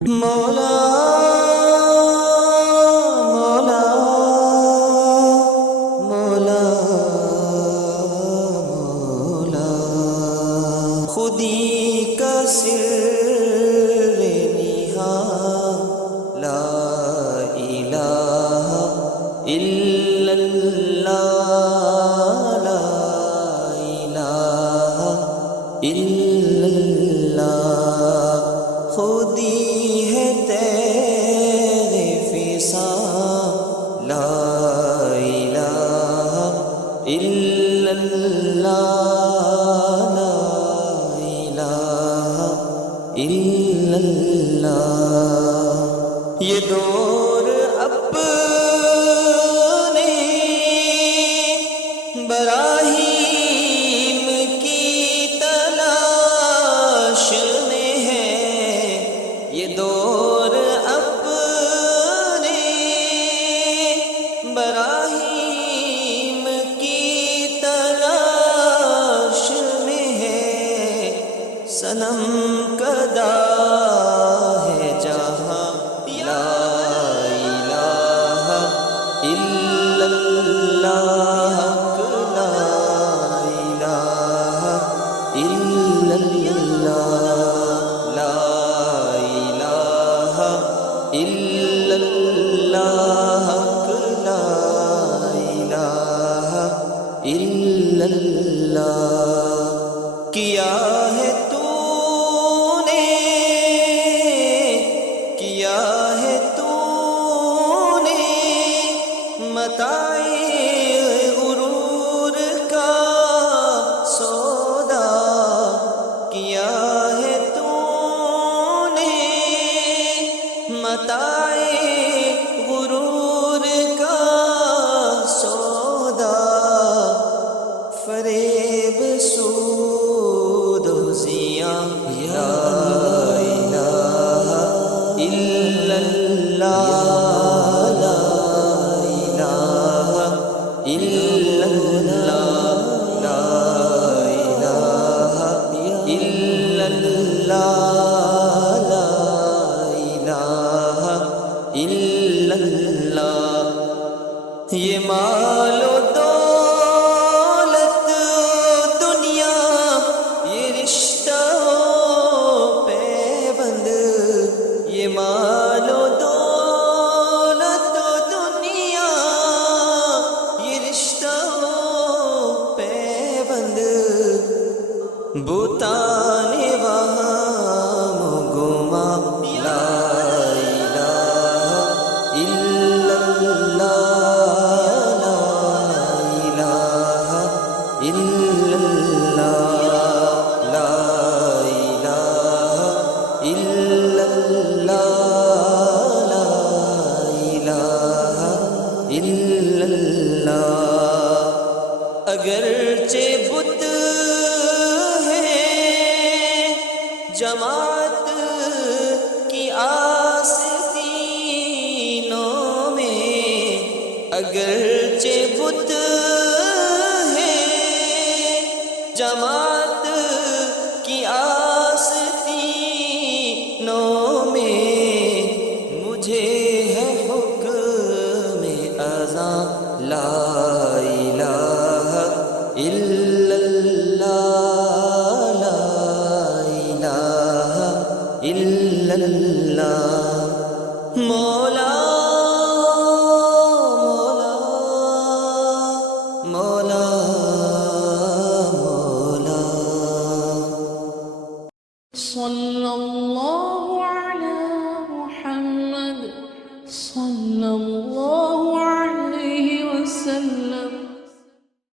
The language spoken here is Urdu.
مولا مولا مولا مولا خودی کا سر نہاں لا الہ الا اللہ لا الہ الا اللہ خودی یہ دور اپنے براہیم کی تلاش میں ہے، یہ دور اپنے براہیم کی تلاش میں ہے، صنم کدا کیا ہے تو نے کیا ہے تو نے متاع غرور کا سودا کیا ہے تو نے متاع غرور کا سودا فریب سود و زیاں لا الہ الا اللہ لا الہ الا اللہ لا الہ الا اللہ لا الہ الا اللہ یہ مال و بتانے وہاں گما لا الہ الا اللہ لا الہ الا اللہ لا الہ الا اللہ لا الہ الا اللہ اگرچہ بت جماعت کی آستینوں میں اگرچہ بت ہے جماعت کی آستینوں میں مجھے ہے حکم-ے-اذان لا الہ الا اللہ الا اللہ مولا مولا مولا صلی اللہ علی محمد